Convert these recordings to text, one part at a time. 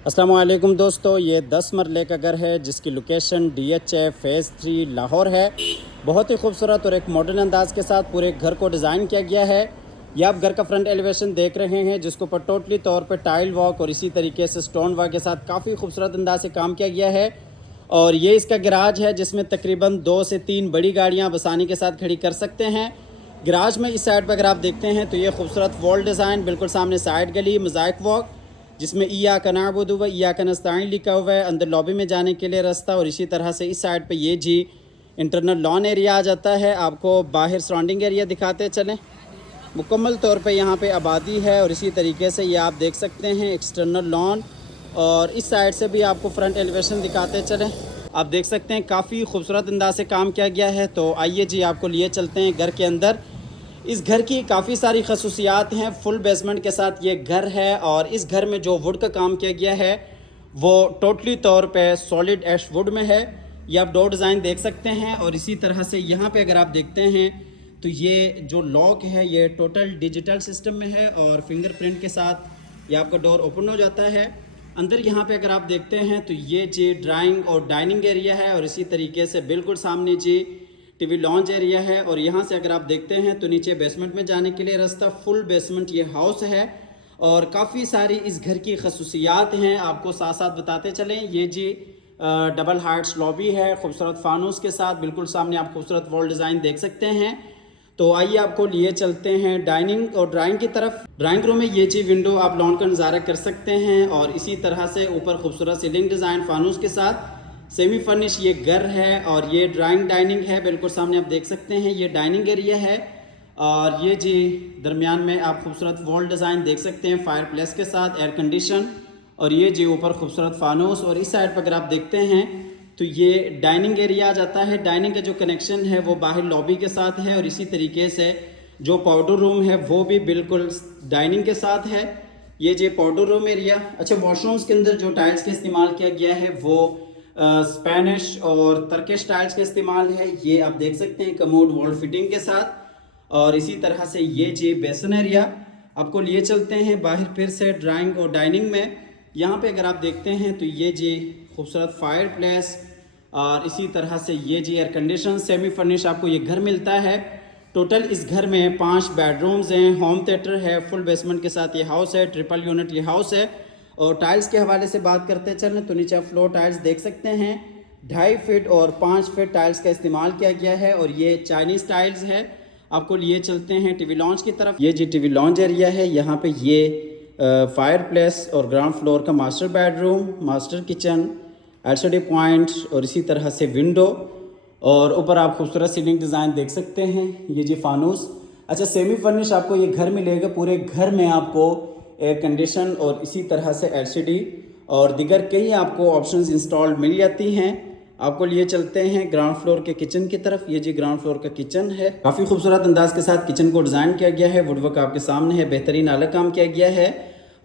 अस्सलाम वालेकुम दोस्तों, ये 10 मरले का घर है जिसकी लोकेशन DHA फ़ेज़ 3 लाहौर है। बहुत ही खूबसूरत और एक मॉडर्न अंदाज़ के साथ पूरे घर को डिज़ाइन किया गया है। ये आप घर का फ्रंट एलिवेशन देख रहे हैं जिसके ऊपर टोटली तौर पे टाइल वर्क और इसी तरीके से स्टोन वर्क के साथ काफ़ी खूबसूरत अंदाज से काम किया गया है। और ये इसका गराज है जिसमें तकरीबन 2 से 3 बड़ी गाड़ियाँ आसानी के साथ खड़ी कर सकते हैं। गराज में इस साइड पर अगर आप देखते हैं तो ये खूबसूरत वॉल डिज़ाइन, बिल्कुल सामने साइड गली मोज़ाइक वॉक जिसमें इय्याका नअबुदु व इय्याका नस्तईन लिखा हुआ है। अंदर लॉबी में जाने के लिए रास्ता और इसी तरह से इस साइड पे ये जी इंटरनल लॉन एरिया आ जाता है। आपको बाहर सराउंडिंग एरिया दिखाते चलें। मुकम्मल तौर पे यहाँ पे आबादी है और इसी तरीके से ये आप देख सकते हैं एक्सटर्नल लॉन। और इस साइड से भी आपको फ्रंट एलिवेशन दिखाते चलें। आप देख सकते हैं काफ़ी खूबसूरत अंदाज से काम किया गया है। तो आइए जी आपको लिए चलते हैं घर के अंदर। इस घर की काफ़ी सारी खसूसियात हैं। फुल बेसमेंट के साथ ये घर है और इस घर में जो वुड का काम किया गया है वो टोटली तौर पे सॉलिड ऐश वुड में है। ये आप डोर डिज़ाइन देख सकते हैं। और इसी तरह से यहाँ पे अगर आप देखते हैं तो ये जो लॉक है ये टोटल डिजिटल सिस्टम में है और फिंगरप्रिंट के साथ ये आपका डोर ओपन हो जाता है। अंदर यहाँ पे अगर आप देखते हैं तो ये जी ड्राइंग और डाइनिंग एरिया है और इसी तरीके से बिल्कुल सामने जी टीवी लॉन्च एरिया है। और यहाँ से अगर आप देखते हैं तो नीचे बेसमेंट में जाने के लिए रास्ता। फुल बेसमेंट ये हाउस है और काफ़ी सारी इस घर की खसूसियात हैं, आपको साथ साथ बताते चलें। ये जी डबल हार्ट्स लॉबी है खूबसूरत फानूस के साथ। बिल्कुल सामने आप खूबसूरत वॉल डिज़ाइन देख सकते हैं। तो आइए आपको लिए चलते हैं डाइनिंग और ड्राइंग की तरफ। ड्राइंग रूम में ये जी विंडो आप लॉन का नज़ारा कर सकते हैं और इसी तरह से ऊपर खूबसूरत सीलिंग डिज़ाइन फानूस के साथ सेमी फर्निश ये घर है। और ये ड्राइंग डाइनिंग है, बिल्कुल सामने आप देख सकते हैं ये डाइनिंग एरिया है। और ये जी दरमियान में आप खूबसूरत वॉल डिज़ाइन देख सकते हैं फायर प्लेस के साथ एयर कंडीशन। और ये जी ऊपर खूबसूरत फानूस। और इस साइड पर अगर आप देखते हैं तो ये डाइनिंग एरिया आ जाता है। डाइनिंग का जो कनेक्शन है वो बाहर लॉबी के साथ है और इसी तरीके से जो पाउडर रूम है वो भी बिल्कुल डाइनिंग के साथ है। ये जी पाउडर रूम एरिया। अच्छा, वॉशरूम्स के अंदर जो टाइल्स का इस्तेमाल किया गया है वो स्पेनिश और तर्किश टाइल्स का इस्तेमाल है। ये आप देख सकते हैं कमोड वॉल फिटिंग के साथ। और इसी तरह से ये जी बेसन एरिया आपको लिए चलते हैं बाहर फिर से ड्राइंग और डाइनिंग में। यहाँ पे अगर आप देखते हैं तो ये जी खूबसूरत फायर प्लेस और इसी तरह से ये जी एयर कंडीशन सेमी फर्निश आपको ये घर मिलता है। टोटल इस घर में 5 बेडरूम्स हैं, होम थिएटर है, फुल बेसमेंट के साथ ये हाउस है, ट्रिपल यूनिट ये हाउस है। और टाइल्स के हवाले से बात करते चलें तो नीचे आप फ्लोर टाइल्स देख सकते हैं। 2.5 फीट और 5 फीट टाइल्स का इस्तेमाल किया गया है और ये चाइनीज़ टाइल्स है। आपको लिए चलते हैं टीवी लॉन्च की तरफ। ये जी टीवी लॉन्च एरिया है। यहाँ पे ये फायर प्लेस और ग्राउंड फ्लोर का master bedroom, master kitchen, LCD point और इसी तरह से विंडो। और ऊपर आप खूबसूरत सीलिंग डिज़ाइन देख सकते हैं। ये जी फानूस। अच्छा, सेमी फर्निश आपको ये घर मिलेगा। पूरे घर में आपको एयर कंडीशन और इसी तरह से एलसीडी और दिगर कई आपको ऑप्शंस इंस्टॉल्ड मिल जाती हैं। आपको लिए चलते हैं ग्राउंड फ्लोर के किचन की तरफ। ये जी ग्राउंड फ्लोर का किचन है। काफ़ी खूबसूरत अंदाज के साथ किचन को डिज़ाइन किया गया है। वुडवर्क आपके सामने है, बेहतरीन आला काम किया गया है।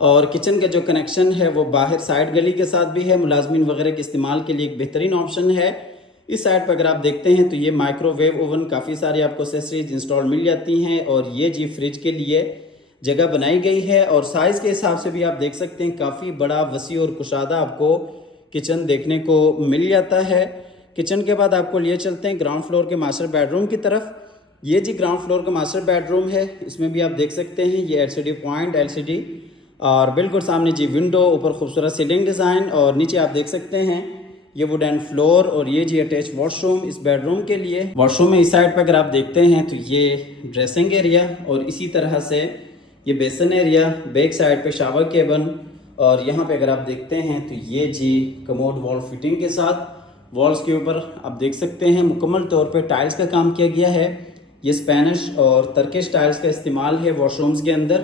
और किचन का जो कनेक्शन है वो बाहर साइड गली के साथ भी है। मुलाजमीन वगैरह के इस्तेमाल के लिए एक बेहतरीन ऑप्शन है। इस साइड पर अगर आप देखते हैं तो ये माइक्रोवेव ओवन काफ़ी सारी आपको एक्सेसरीज इंस्टॉल मिल जाती हैं। और ये जी फ्रिज के लिए जगह बनाई गई है। और साइज़ के हिसाब से भी आप देख सकते हैं काफ़ी बड़ा, वसी और कुशादा आपको किचन देखने को मिल जाता है। किचन के बाद आपको लिए चलते हैं ग्राउंड फ्लोर के मास्टर बेडरूम की तरफ। ये जी ग्राउंड फ्लोर का मास्टर बेडरूम है। इसमें भी आप देख सकते हैं ये एलसीडी पॉइंट, एलसीडी और बिल्कुल सामने जी विंडो, ऊपर खूबसूरत सीलिंग डिज़ाइन और नीचे आप देख सकते हैं ये वुडन फ्लोर। और ये जी अटैच वॉशरूम इस बेडरूम के लिए। वॉशरूम में इस साइड पर अगर आप देखते हैं तो ये ड्रेसिंग एरिया और इसी तरह से ये बेसन एरिया, बैक साइड पे शावर केबन। और यहाँ पे अगर आप देखते हैं तो ये जी कमोड वॉल फिटिंग के साथ। वॉल्स के ऊपर आप देख सकते हैं मुकम्मल तौर पे टाइल्स का काम किया गया है। ये स्पेनिश और तर्किश टाइल्स का इस्तेमाल है वॉशरूम्स के अंदर।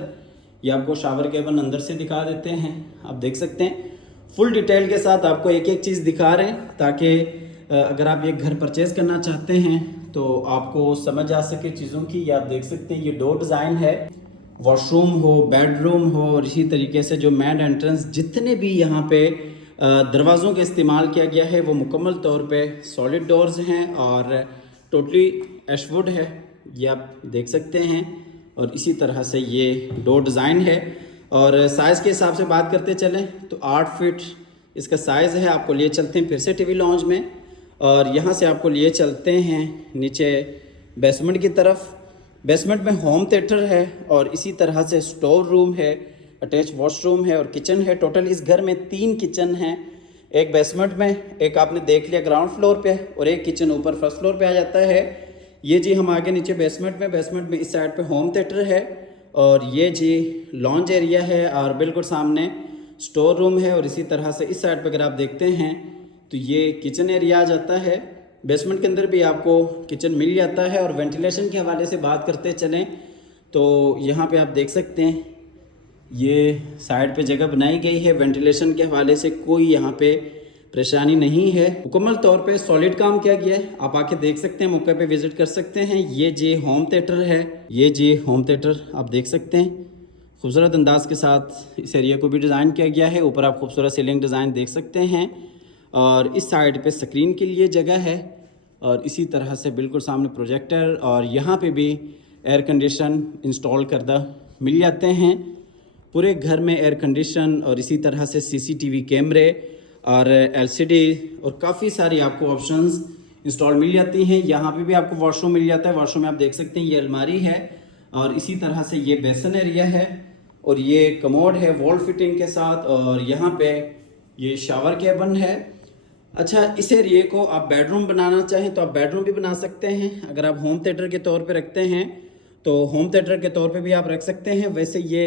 ये आपको शावर केबन अंदर से दिखा देते हैं। आप देख सकते हैं फुल डिटेल के साथ आपको एक एक चीज़ दिखा रहे हैं ताकि अगर आप ये घर परचेज़ करना चाहते हैं तो आपको समझ आ सके चीज़ों की। ये आप देख सकते हैं ये डोर डिज़ाइन है। वॉशरूम हो, बेडरूम हो और इसी तरीके से जो मेन एंट्रेंस, जितने भी यहाँ पे दरवाज़ों का इस्तेमाल किया गया है वो मुकम्मल तौर पे सॉलिड डोर्स हैं और टोटली एशवुड है। ये आप देख सकते हैं। और इसी तरह से ये डोर डिज़ाइन है। और साइज़ के हिसाब से बात करते चलें तो 8 फीट इसका साइज़ है। आपको लिए चलते हैं फिर से टीवी लॉन्ज में, और यहाँ से आपको लिए चलते हैं नीचे बेसमेंट की तरफ। बेसमेंट में होम थिएटर है और इसी तरह से स्टोर रूम है, अटैच वॉशरूम है और किचन है। टोटल इस घर में 3 किचन हैं, एक बेसमेंट में, एक आपने देख लिया ग्राउंड फ्लोर पे, और एक किचन ऊपर फर्स्ट फ्लोर पे आ जाता है। ये जी हम आगे नीचे बेसमेंट में इस साइड पे होम थिएटर है, और ये जी लॉन्ज एरिया है, और बिल्कुल सामने स्टोर रूम है। और इसी तरह से इस साइड पे अगर आप देखते हैं तो ये किचन एरिया आ जाता है। बेसमेंट के अंदर भी आपको किचन मिल जाता है। और वेंटिलेशन के हवाले से बात करते चलें तो यहाँ पे आप देख सकते हैं ये साइड पे जगह बनाई गई है। वेंटिलेशन के हवाले से कोई यहाँ पे परेशानी नहीं है। मुकम्मल तौर पे सॉलिड काम किया गया है। आप आके देख सकते हैं, मौके पे विज़िट कर सकते हैं। ये जी होम थिएटर है, ये जी होम थिएटर आप देख सकते हैं। खूबसूरत अंदाज के साथ इस एरिया को भी डिज़ाइन किया गया है। ऊपर आप खूबसूरत सीलिंग डिज़ाइन देख सकते हैं, और इस साइड पे स्क्रीन के लिए जगह है, और इसी तरह से बिल्कुल सामने प्रोजेक्टर, और यहाँ पे भी एयर कंडीशन इंस्टॉल करदा मिल जाते हैं। पूरे घर में एयर कंडीशन और इसी तरह से सीसीटीवी कैमरे और एलसीडी और काफ़ी सारी आपको ऑप्शंस इंस्टॉल मिल जाती हैं। यहाँ पे भी आपको वॉशरूम मिल जाता है। वॉशरूम में आप देख सकते हैं ये अलमारी है, और इसी तरह से ये बेसन एरिया है, और ये कमोड है वॉल फिटिंग के साथ, और यहाँ पे ये शावर कैबिन है। अच्छा, इस एरिया को आप बेडरूम बनाना चाहें तो आप बेडरूम भी बना सकते हैं। अगर आप होम थिएटर के तौर पे रखते हैं तो होम थिएटर के तौर पे भी आप रख सकते हैं। वैसे ये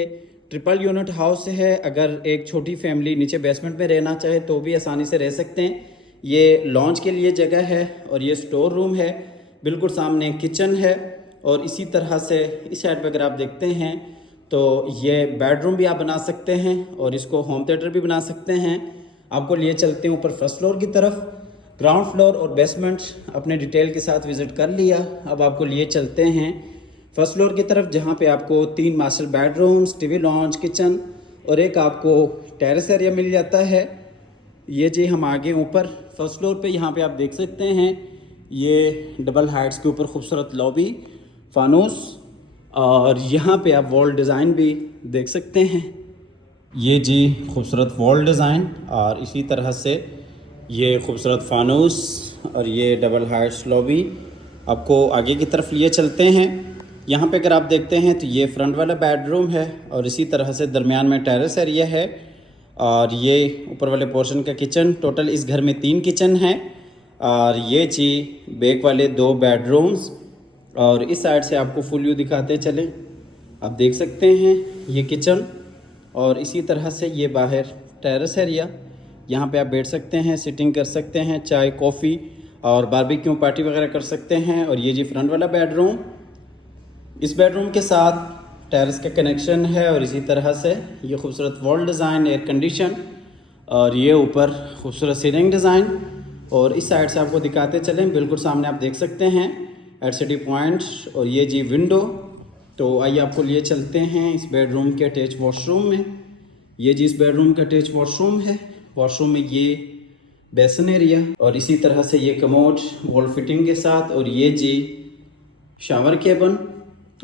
ट्रिपल यूनिट हाउस है। अगर एक छोटी फैमिली नीचे बेसमेंट में रहना चाहे तो भी आसानी से रह सकते हैं। ये लॉन्च के लिए जगह है, और ये स्टोर रूम है, बिल्कुल सामने किचन है, और इसी तरह से इस साइड पर अगर आप देखते हैं तो ये बेडरूम भी आप बना सकते हैं, और इसको होम थिएटर भी बना सकते हैं। आपको लिए चलते हैं ऊपर फर्स्ट फ्लोर की तरफ। ग्राउंड फ्लोर और बेसमेंट अपने डिटेल के साथ विज़िट कर लिया। अब आपको लिए चलते हैं फर्स्ट फ्लोर की तरफ, जहाँ पे आपको 3 master bedrooms, TV launch, kitchen और एक आपको टेरेस एरिया मिल जाता है। ये जी हम आगे ऊपर फर्स्ट फ्लोर पे यहाँ पे आप देख सकते हैं ये डबल हाइट्स के ऊपर खूबसूरत लॉबी, फानूस, और यहाँ पे आप वॉल डिज़ाइन भी देख सकते हैं। ये जी खूबसूरत वॉल डिज़ाइन, और इसी तरह से ये खूबसूरत फानूस और ये डबल हाइट्स लॉबी। आपको आगे की तरफ लिए चलते हैं। यहाँ पे अगर आप देखते हैं तो ये फ्रंट वाला बेडरूम है, और इसी तरह से दरमियान में टेरेस एरिया है, और ये ऊपर वाले पोर्शन का किचन। टोटल इस घर में 3 किचन हैं, और ये जी बैक वाले 2 बेडरूम्स, और इस साइड से आपको फुल व्यू दिखाते चलें। आप देख सकते हैं ये किचन, और इसी तरह से ये बाहर टेरेस एरिया। यहाँ पे आप बैठ सकते हैं, सिटिंग कर सकते हैं, चाय कॉफ़ी और बारबेक्यू पार्टी वगैरह कर सकते हैं। और ये जी फ्रंट वाला बेडरूम, इस बेडरूम के साथ टेरेस का कनेक्शन है, और इसी तरह से ये खूबसूरत वॉल डिज़ाइन, एयर कंडीशन, और ये ऊपर खूबसूरत सीलिंग डिज़ाइन। और इस साइड से आपको दिखाते चलें, बिल्कुल सामने आप देख सकते हैं एलसीडी पॉइंट, और ये जी विंडो। तो आइए आपको लिए चलते हैं इस बेडरूम के अटैच वॉशरूम में। ये जी इस बेडरूम का अटैच वॉशरूम है। वॉशरूम में ये बेसन एरिया, और इसी तरह से ये कमोड वॉल फिटिंग के साथ, और ये जी शावर कैबिन।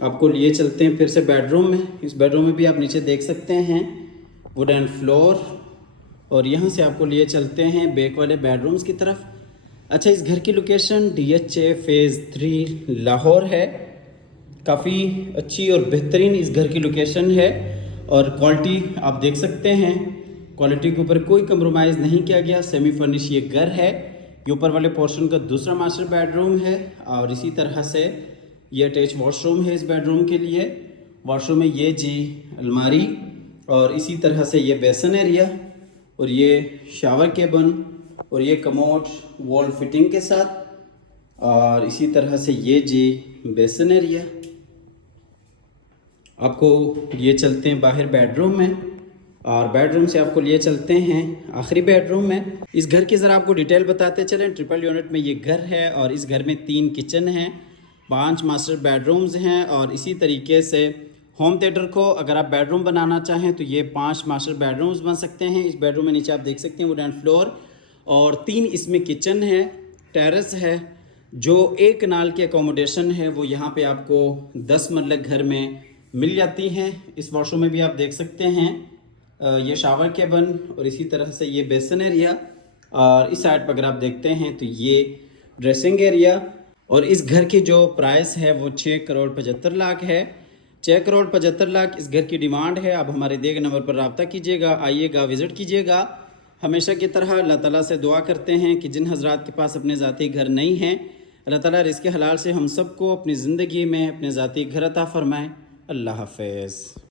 आपको लिए चलते हैं फिर से बेडरूम में। इस बेडरूम में भी आप नीचे देख सकते हैं वुडन फ्लोर, और यहाँ से आपको लिए चलते हैं बैक वाले बेडरूम्स की तरफ। अच्छा, इस घर की लोकेशन DHA फेज़ 3 लाहौर है। काफ़ी अच्छी और बेहतरीन इस घर की लोकेशन है, और क्वालिटी आप देख सकते हैं, क्वालिटी के ऊपर कोई कंप्रोमाइज़ नहीं किया गया। सेमी फर्निश ये घर है। ये ऊपर वाले पोर्शन का दूसरा मास्टर बेडरूम है, और इसी तरह से ये अटैच वॉशरूम है इस बेडरूम के लिए। वॉशरूम में ये जी अलमारी, और इसी तरह से ये बेसन एरिया, और ये शावर कैबिन, और ये कमोड वॉल फिटिंग के साथ, और इसी तरह से ये जी बेसन एरिया। आपको ये चलते हैं बाहर बेडरूम में, और बेडरूम से आपको लिए चलते हैं आखिरी बेडरूम में। इस घर की ज़रा आपको डिटेल बताते चलें। ट्रिपल यूनिट में ये घर है, और इस घर में 3 किचन हैं, 5 मास्टर बेडरूम्स हैं, और इसी तरीके से होम थिएटर को अगर आप बेडरूम बनाना चाहें तो ये 5 मास्टर बेडरूम्स बन सकते हैं। इस बेडरूम में नीचे आप देख सकते हैं वुडन फ्लोर, और 3 इसमें किचन है, टेरेस है। जो एक कनाल की अकोमोडेशन है वो यहाँ पे आपको 10 मरला घर में मिल जाती हैं। इस वॉशरूम में भी आप देख सकते हैं ये शावर केबिन और इसी तरह से ये बेसन एरिया, और इस साइड पर अगर आप देखते हैं तो ये ड्रेसिंग एरिया। और इस घर की जो प्राइस है वो 6,75,00,000 है। 6,75,00,000 इस घर की डिमांड है। आप हमारे दिए गए नंबर पर रब्ता कीजिएगा, आइएगा, विज़िट कीजिएगा। हमेशा की तरह अल्लाह ताला से दुआ करते हैं कि जिन हज़रात के पास अपने ज़ाती घर नहीं हैं, अल्लाह ताला रिज़्क़ हलाल से हम सबको अपनी ज़िंदगी में अपने ज़ाती घर अता फ़रमाए। अल्लाह हाफ़िज़।